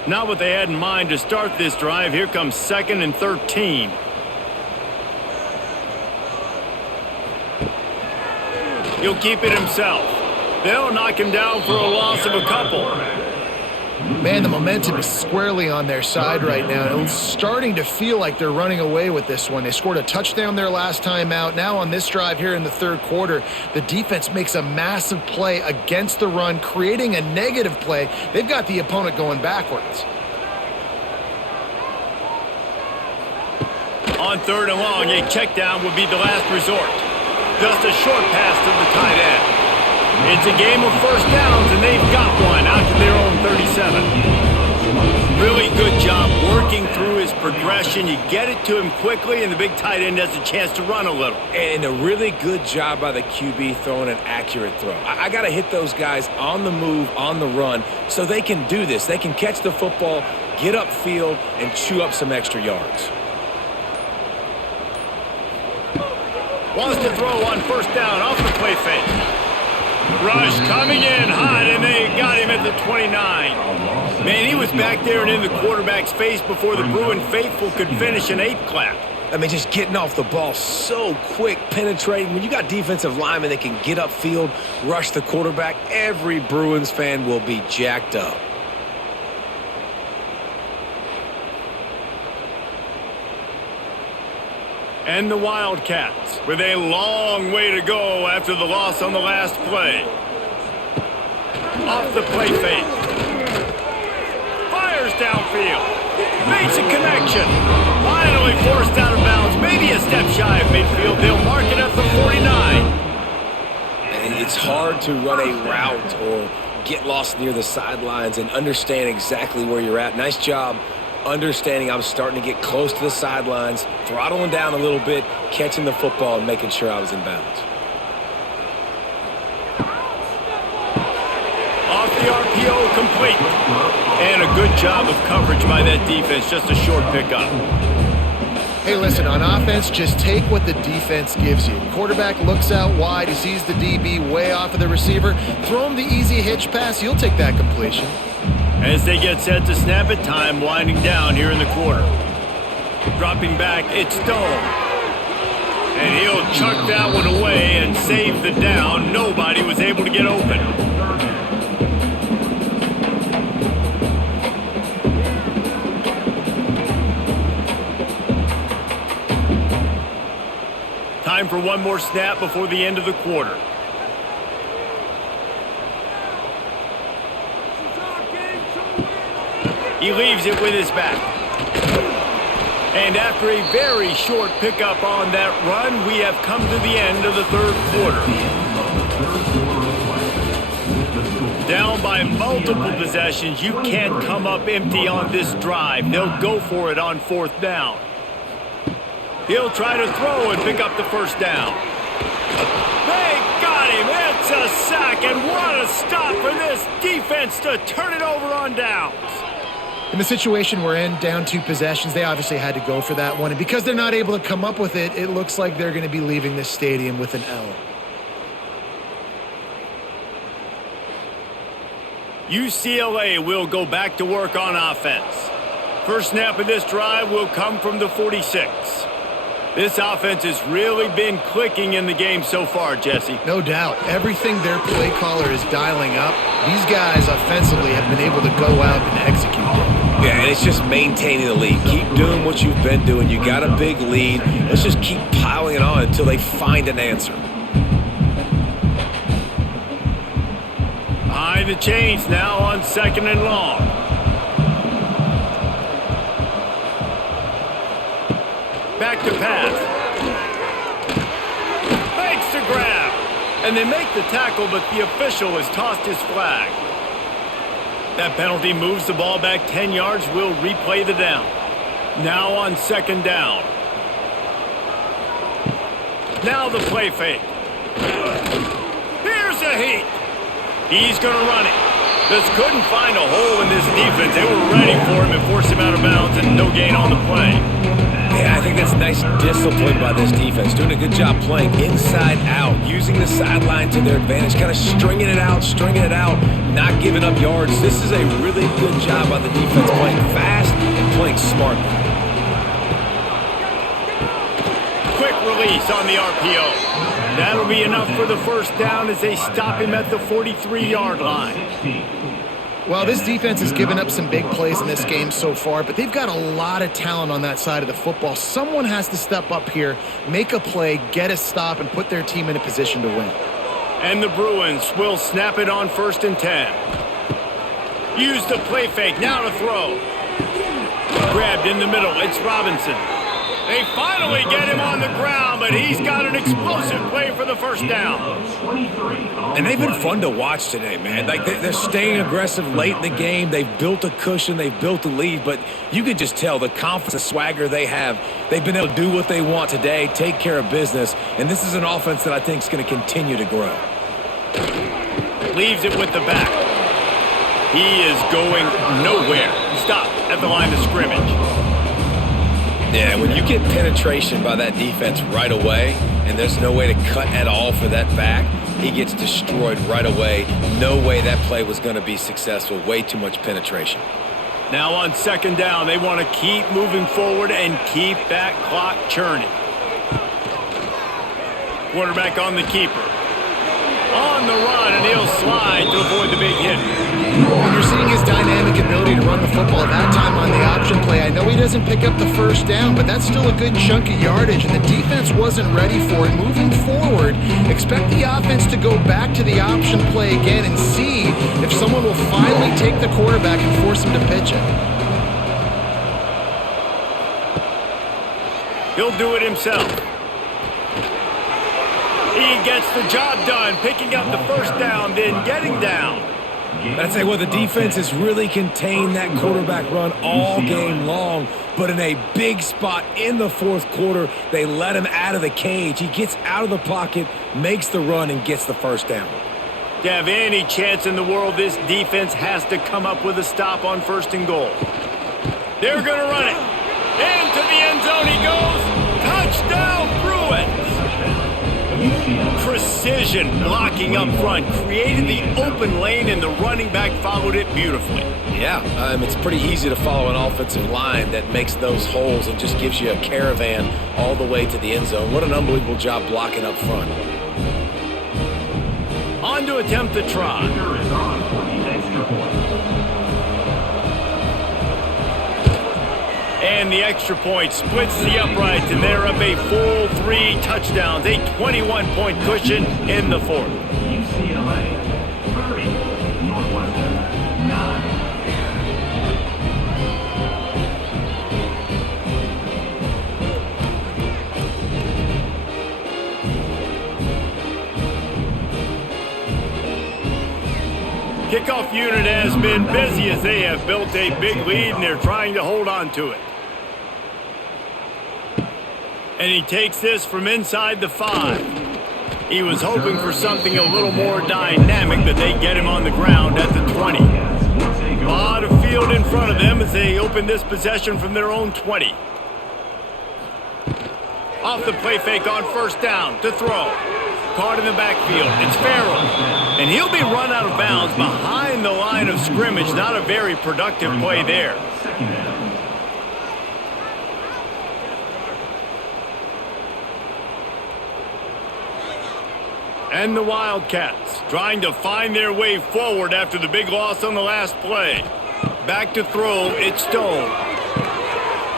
Not what they had in mind to start this drive. Here comes 2nd and 13. He'll keep it himself. They'll knock him down for a loss of a couple. Man, the momentum is squarely on their side right now. It's starting to feel like they're running away with this one. They scored a touchdown their last time out. Now on this drive here in the 3rd quarter, the defense makes a massive play against the run, creating a negative play. They've got the opponent going backwards. On 3rd and long, a check down would be the last resort. Just a short pass to the tight end. It's a game of first downs, and they've got one out to their own 37. Really good job working through his progression. You get it to him quickly, and the big tight end has a chance to run a little. And a really good job by the QB throwing an accurate throw. I got to hit those guys on the move, on the run, so they can do this. They can catch the football, get upfield, and chew up some extra yards. Wants to throw on first down off the play fake. Rush coming in hot, and they got him at the 29. Man, he was back there and in the quarterback's face before the Bruin faithful could finish an 8 clap. I mean, just getting off the ball so quick, penetrating. When you got defensive linemen that can get upfield, rush the quarterback, every Bruins fan will be jacked up. And the Wildcats with a long way to go after the loss on the last play. Off the play fake. Fires downfield. Makes a connection. Finally forced out of bounds. Maybe a step shy of midfield. They'll mark it at the 49. And it's hard to run a route or get lost near the sidelines and understand exactly where you're at. Nice job understanding I was starting to get close to the sidelines, throttling down a little bit, catching the football and making sure I was in bounds. Off the RPO, complete. And a good job of coverage by that defense, just a short pickup. Hey, listen, on offense, just take what the defense gives you. Quarterback looks out wide, he sees the DB way off of the receiver. Throw him the easy hitch pass, you'll take that completion. As they get set to snap it, time winding down here in the quarter. Dropping back, it's Stone. And he'll chuck that one away and save the down. Nobody was able to get open. Time for one more snap before the end of the quarter. He leaves it with his back. And after a very short pickup on that run, we have come to the end of the third quarter. Down by multiple possessions, you can't come up empty on this drive. They'll go for it on fourth down. He'll try to throw and pick up the first down. They got him. It's a sack, and what a stop for this defense to turn it over on downs. In the situation we're in, down 2 possessions, they obviously had to go for that one. And because they're not able to come up with it, it looks like they're going to be leaving this stadium with an L. UCLA will go back to work on offense. First snap of this drive will come from the 46. This offense has really been clicking in the game so far, Jesse. No doubt. Everything their play caller is dialing up, these guys offensively have been able to go out and execute. Yeah, and it's just maintaining the lead. Keep doing what you've been doing. You got a big lead. Let's just keep piling it on until they find an answer. Behind the chains now on 2nd and long. Back to pass. Makes the grab. And they make the tackle, but the official has tossed his flag. That penalty moves the ball back 10 yards. We'll replay the down. Now on 2nd down. Now the play fake. Here's a heat. He's going to run it. Just couldn't find a hole in this defense. They were ready for him and forced him out of bounds, and no gain on the play. Yeah, I think that's nice discipline by this defense. Doing a good job playing inside out, using the sideline to their advantage, kind of stringing it out, not giving up yards. This is a really good job by the defense, playing fast and playing smart. Quick release on the RPO. That'll be enough for the first down as they stop him at the 43-yard line. Well, this defense has given up some big plays in this game so far, but they've got a lot of talent on that side of the football. Someone has to step up here, make a play, get a stop, and put their team in a position to win. And the Bruins will snap it on 1st and 10. Use the play fake, now to throw. Grabbed in the middle, it's Robinson. They finally get him on the ground, but he's got an explosive play for the first down. And they've been fun to watch today, man. Like, they're staying aggressive late in the game. They've built a cushion. They've built a lead. But you can just tell the confidence and swagger they have. They've been able to do what they want today, take care of business. And this is an offense that I think is going to continue to grow. Leaves it with the back. He is going nowhere. Stop at the line of scrimmage. Yeah, when you get penetration by that defense right away, and there's no way to cut at all for that back, he gets destroyed right away. No way that play was going to be successful. Way too much penetration. Now on second down, they want to keep moving forward and keep that clock churning. Quarterback on the keeper. On the run, and he'll slide to avoid the big hit. When you're seeing his dynamic ability to run the football, that time on the option play, I know he doesn't pick up the first down, but that's still a good chunk of yardage, and the defense wasn't ready for it. Moving forward, expect the offense to go back to the option play again and see if someone will finally take the quarterback and force him to pitch it. He'll do it himself. He gets the job done, picking up the first down, then getting down. I'd say, well, the defense has really contained that quarterback run all game long, but in a big spot in the fourth quarter, they let him out of the cage. He gets out of the pocket, makes the run, and gets the first down. To have any chance in the world, this defense has to come up with a stop on first and goal. They're going to run it. Into the end zone he goes. Touchdown, Bruins. Precision blocking up front, created the open lane, and the running back followed it beautifully. Yeah, it's pretty easy to follow an offensive line that makes those holes and just gives you a caravan all the way to the end zone. What an unbelievable job blocking up front. On to attempt the try. And the extra point splits the uprights, and they're up a full 3 touchdowns, a 21-point cushion in the fourth. UCLA 30, Northwestern 9. Kickoff unit has been busy as they have built a big lead, and they're trying to hold on to it. And he takes this from inside the 5. He was hoping for something a little more dynamic, but they get him on the ground at the 20. A lot of field in front of them as they open this possession from their own 20. Off the play fake on first down to throw. Caught in the backfield. It's Farrell. And he'll be run out of bounds behind the line of scrimmage. Not a very productive play there. And the Wildcats trying to find their way forward after the big loss on the last play. Back to throw, it's Stone.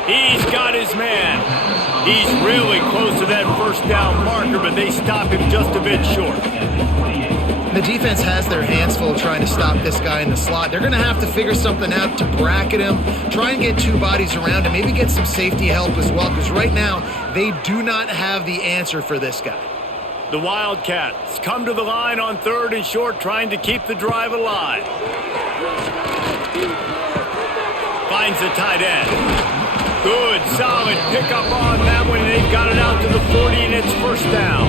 He's got his man. He's really close to that first down marker, but they stop him just a bit short. The defense has their hands full trying to stop this guy in the slot. They're going to have to figure something out to bracket him, try and get 2 bodies around him, maybe get some safety help as well, because right now they do not have the answer for this guy. The Wildcats come to the line on 3rd and short, trying to keep the drive alive. Finds the tight end. Good, solid pickup on that one. They've got it out to the 40, and it's first down.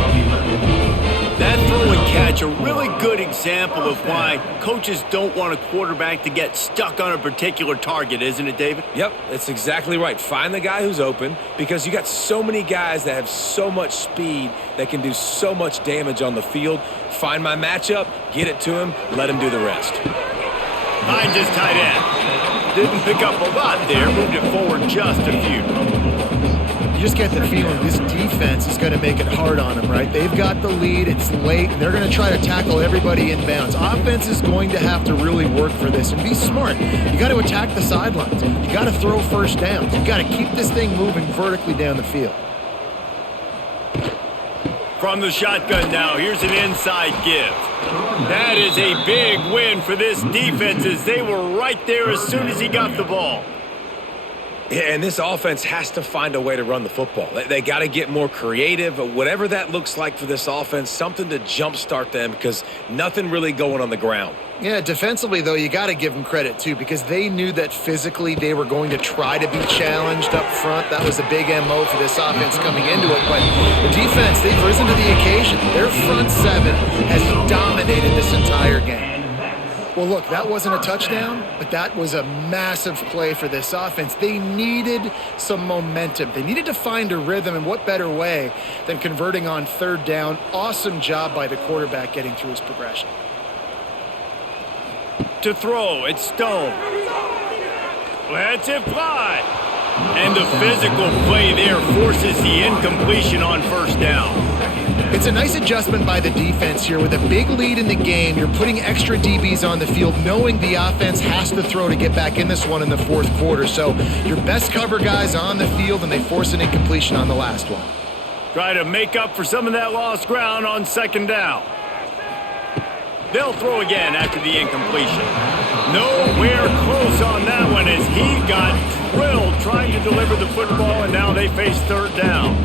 That throw and catch, a really good example of why coaches don't want a quarterback to get stuck on a particular target, isn't it, David? Yep, that's exactly right. Find the guy who's open, because you got so many guys that have so much speed that can do so much damage on the field. Find my matchup, get it to him, let him do the rest. Finds his tight end. Didn't pick up a lot there, moved it forward just a few. You just get the feeling this defense is going to make it hard on them, right? They've got the lead, it's late, and they're going to try to tackle everybody in bounds. Offense is going to have to really work for this and be smart. You got to attack the sidelines. You got to throw first downs. You got to keep this thing moving vertically down the field. From the shotgun now, here's an inside give. That is a big win for this defense as they were right there as soon as he got the ball. Yeah, and this offense has to find a way to run the football. They got to get more creative, whatever that looks like for this offense, something to jumpstart them because nothing really going on the ground. Yeah, defensively, though, you got to give them credit, too, because they knew that physically they were going to try to be challenged up front. That was a big MO for this offense coming into it. But the defense, they've risen to the occasion. Their front seven has dominated this entire game. Well, look, that wasn't a touchdown, but that was a massive play for this offense. They needed some momentum. They needed to find a rhythm, and what better way than converting on third down. Awesome job by the quarterback getting through his progression. To throw, it's Stone. Lets it fly. And the physical play there forces the incompletion on first down. It's a nice adjustment by the defense here. With a big lead in the game, you're putting extra DBs on the field, knowing the offense has to throw to get back in this one in the fourth quarter. So your best cover guys on the field, and they force an incompletion on the last one. Try to make up for some of that lost ground on second down. They'll throw again after the incompletion. Nowhere close on that one as he got drilled trying to deliver the football, and now they face third down.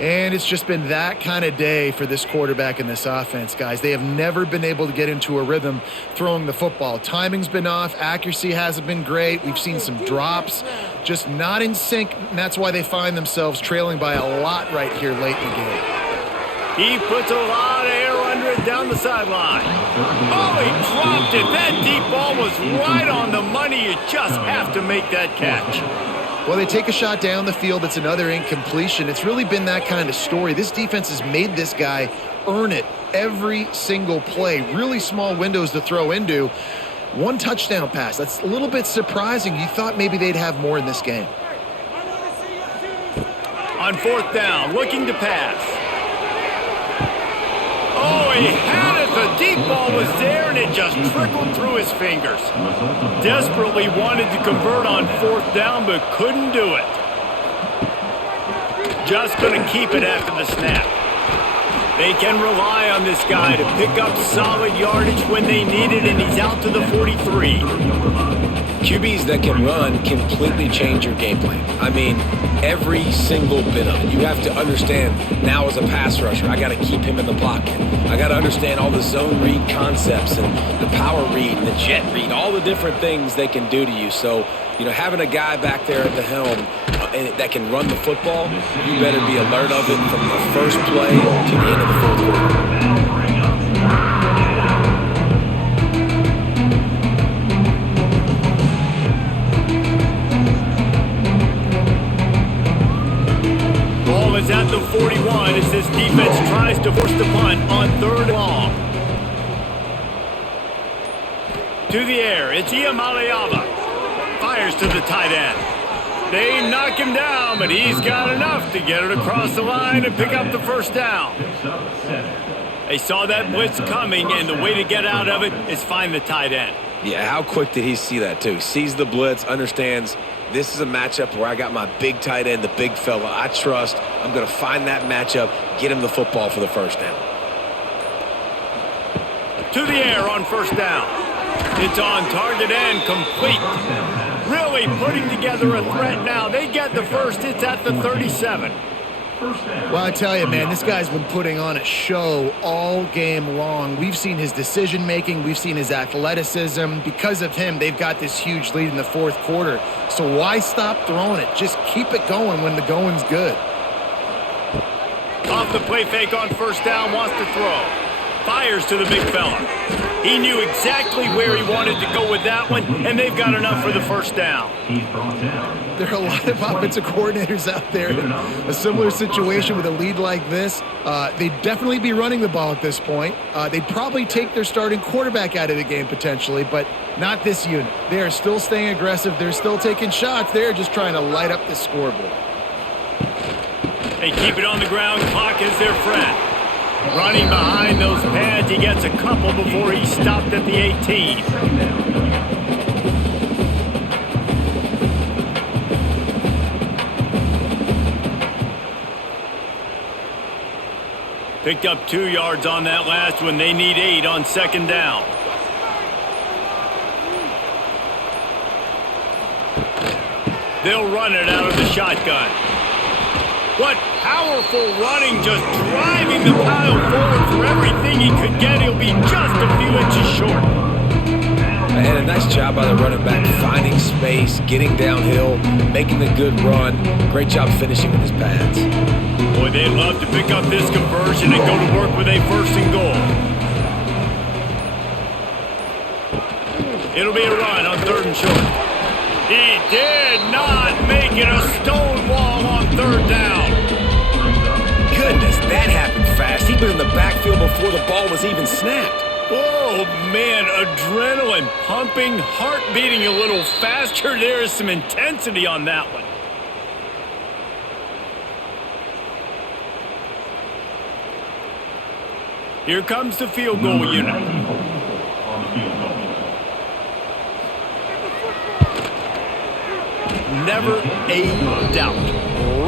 And it's just been that kind of day for this quarterback and this offense, guys. They have never been able to get into a rhythm throwing the football. Timing's been off. Accuracy hasn't been great. We've seen some drops, just not in sync, and that's why they find themselves trailing by a lot right here late in the game. He puts a lot of air under it down the sideline. Oh, he dropped it. That deep ball was right on the money. You just have to make that catch. Well, they take a shot down the field. It's another incompletion. It's really been that kind of story. This defense has made this guy earn it every single play. Really small windows to throw into. One touchdown pass. That's a little bit surprising. You thought maybe they'd have more in this game. On fourth down, looking to pass. Oh, he had it. The deep ball was there, and it just trickled through his fingers. Desperately wanted to convert on fourth down, but couldn't do it. Just going to keep it after the snap. They can rely on this guy to pick up solid yardage when they need it, and he's out to the 43. QBs that can run completely change your game plan. I mean, every single bit of it. You have to understand now as a pass rusher, I got to keep him in the pocket. I got to understand all the zone read concepts and the power read and the jet read, all the different things they can do to you. So, you know, having a guy back there at the helm that can run the football, you better be alert of it from the first play to the end of the fourth quarter. Is at the 41 as this defense tries to force the punt on third long. To the air, it's Iamaleava. Fires to the tight end. They knock him down, but he's got enough to get it across the line and pick up the first down. They saw that blitz coming, and the way to get out of it is find the tight end. Yeah, how quick did he see that, too? Sees the blitz, understands this is a matchup where I got my big tight end, the big fella I trust. I'm going to find that matchup, get him the football for the first down. To the air on first down. It's on target and complete. Really putting together a threat now. They get the first. It's at the 37. Well, I tell you, man, this guy's been putting on a show all game long. We've seen his decision-making. We've seen his athleticism. Because of him, they've got this huge lead in the fourth quarter. So why stop throwing it? Just keep it going when the going's good. Off the play fake on first down, wants to throw. Fires to the big fella. He knew exactly where he wanted to go with that one, and they've got enough for the first down. There are a lot of offensive coordinators out there in a similar situation with a lead like this. They'd definitely be running the ball at this point. They'd probably take their starting quarterback out of the game potentially, but not this unit. They are still staying aggressive. They're still taking shots. They're just trying to light up the scoreboard. They keep it on the ground. Clock is their friend. Running behind those pads, he gets a couple before he's stopped at the 18. Picked up 2 yards on that last one. They need 8 on second down. They'll run it out of the shotgun. What powerful running, just driving the pile forward for everything he could get. He'll be just a few inches short. And a nice job by the running back, finding space, getting downhill, making a good run. Great job finishing with his pads. Boy, they'd love to pick up this conversion and go to work with a 1st and goal. It'll be a run on 3rd and short. He did not make it a stone wall on 3rd down. Goodness, that happened fast. He'd been in the backfield before the ball was even snapped. Oh, man, adrenaline pumping, heart beating a little faster. There is some intensity on that one. Here comes the field goal unit. On the field goal. Never a doubt.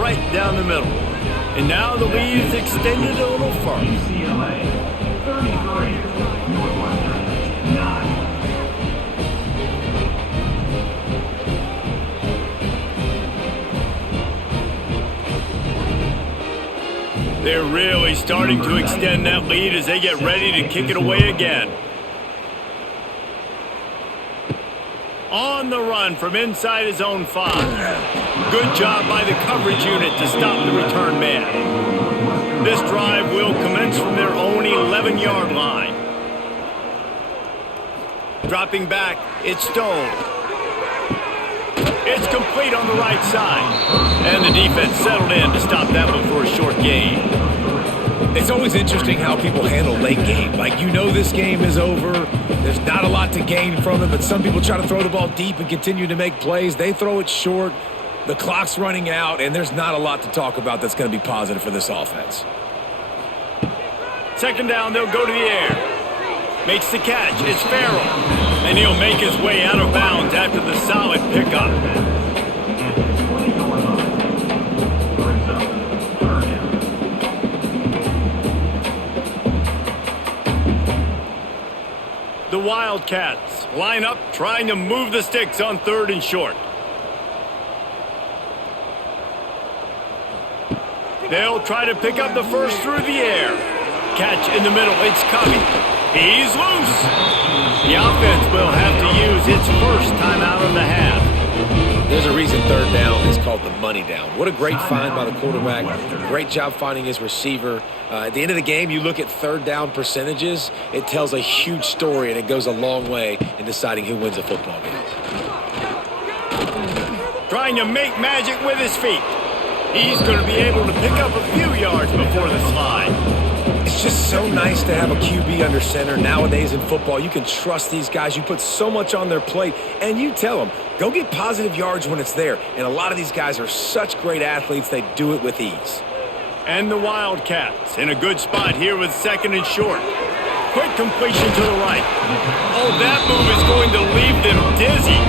Right down the middle. And now the lead is extended a little further. UCLA 33, Northwestern 9. They're really starting to extend that lead as they get ready to kick it away again. On the run from inside his own 5. Good job by the coverage unit to stop the return man. This drive will commence from their own 11-yard line. Dropping back, it's Stone. It's complete on the right side. And the defense settled in to stop that one for a short gain. It's always interesting how people handle late game. Like, you know this game is over. There's not a lot to gain from it, but some people try to throw the ball deep and continue to make plays. They throw it short. The clock's running out, and there's not a lot to talk about that's going to be positive for this offense. 2nd down, they'll go to the air. Makes the catch. It's Farrell. And he'll make his way out of bounds after the solid pickup. The Wildcats line up trying to move the sticks on 3rd and short. They'll try to pick up the first through the air. Catch in the middle. It's coming. He's loose. The offense will have to use its first timeout of the half. There's a reason 3rd down is called the money down. What a great find by the quarterback. Great job finding his receiver. At the end of the game, you look at 3rd down percentages. It tells a huge story, and it goes a long way in deciding who wins a football game. Trying to make magic with his feet. He's going to be able to pick up a few yards before the slide. It's just so nice to have a QB under center. Nowadays in football, you can trust these guys. You put so much on their plate, and you tell them, go get positive yards when it's there. And a lot of these guys are such great athletes, they do it with ease. And the Wildcats in a good spot here with 2nd and short. Quick completion to the right. Oh, that move is going to leave them dizzy.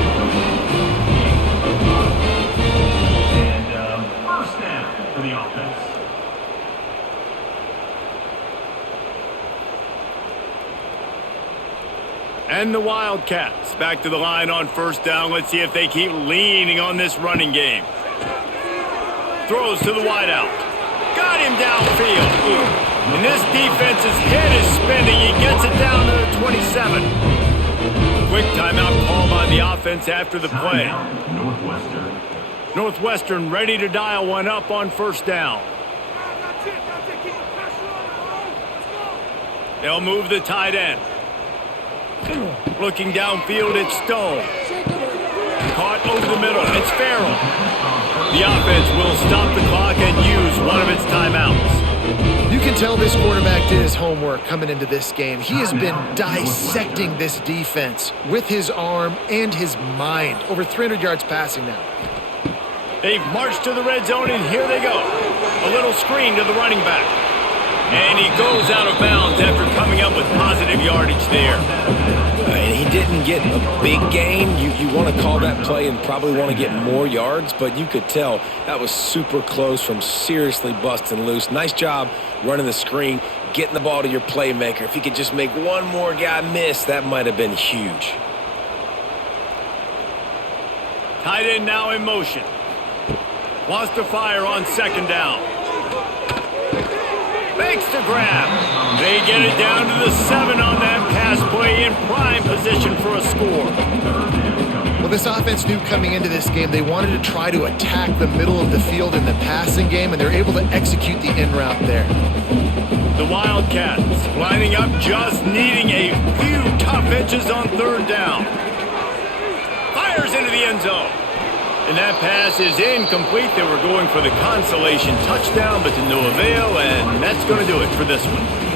And 1st down for the offense. And the Wildcats back to the line on 1st down. Let's see if they keep leaning on this running game. Throws to the wideout. Got him downfield. And this defense's head is spinning. He gets it down to the 27. Quick timeout call by the offense after the play. Northwestern. Northwestern ready to dial one up on 1st down. They'll move the tight end. Looking downfield, it's Stone. Caught over the middle, it's Farrell. The offense will stop the clock and use one of its timeouts. You can tell this quarterback did his homework coming into this game. He has been dissecting this defense with his arm and his mind. Over 300 yards passing now. They've marched to the red zone, and here they go. A little screen to the running back. And he goes out of bounds after coming up with positive yardage there. And he didn't get a big gain. You want to call that play and probably want to get more yards, but you could tell that was super close from seriously busting loose. Nice job running the screen, getting the ball to your playmaker. If he could just make one more guy miss, that might have been huge. Tight end now in motion. Wants to fire on second down. Makes the grab. They get it down to the 7 on that pass play, in prime position for a score. Well, this offense knew coming into this game they wanted to try to attack the middle of the field in the passing game, and they're able to execute the in route there. The Wildcats lining up, just needing a few tough inches on third down. Fires into the end zone. And that pass is incomplete. They were going for the consolation touchdown, but to no avail, and that's going to do it for this one.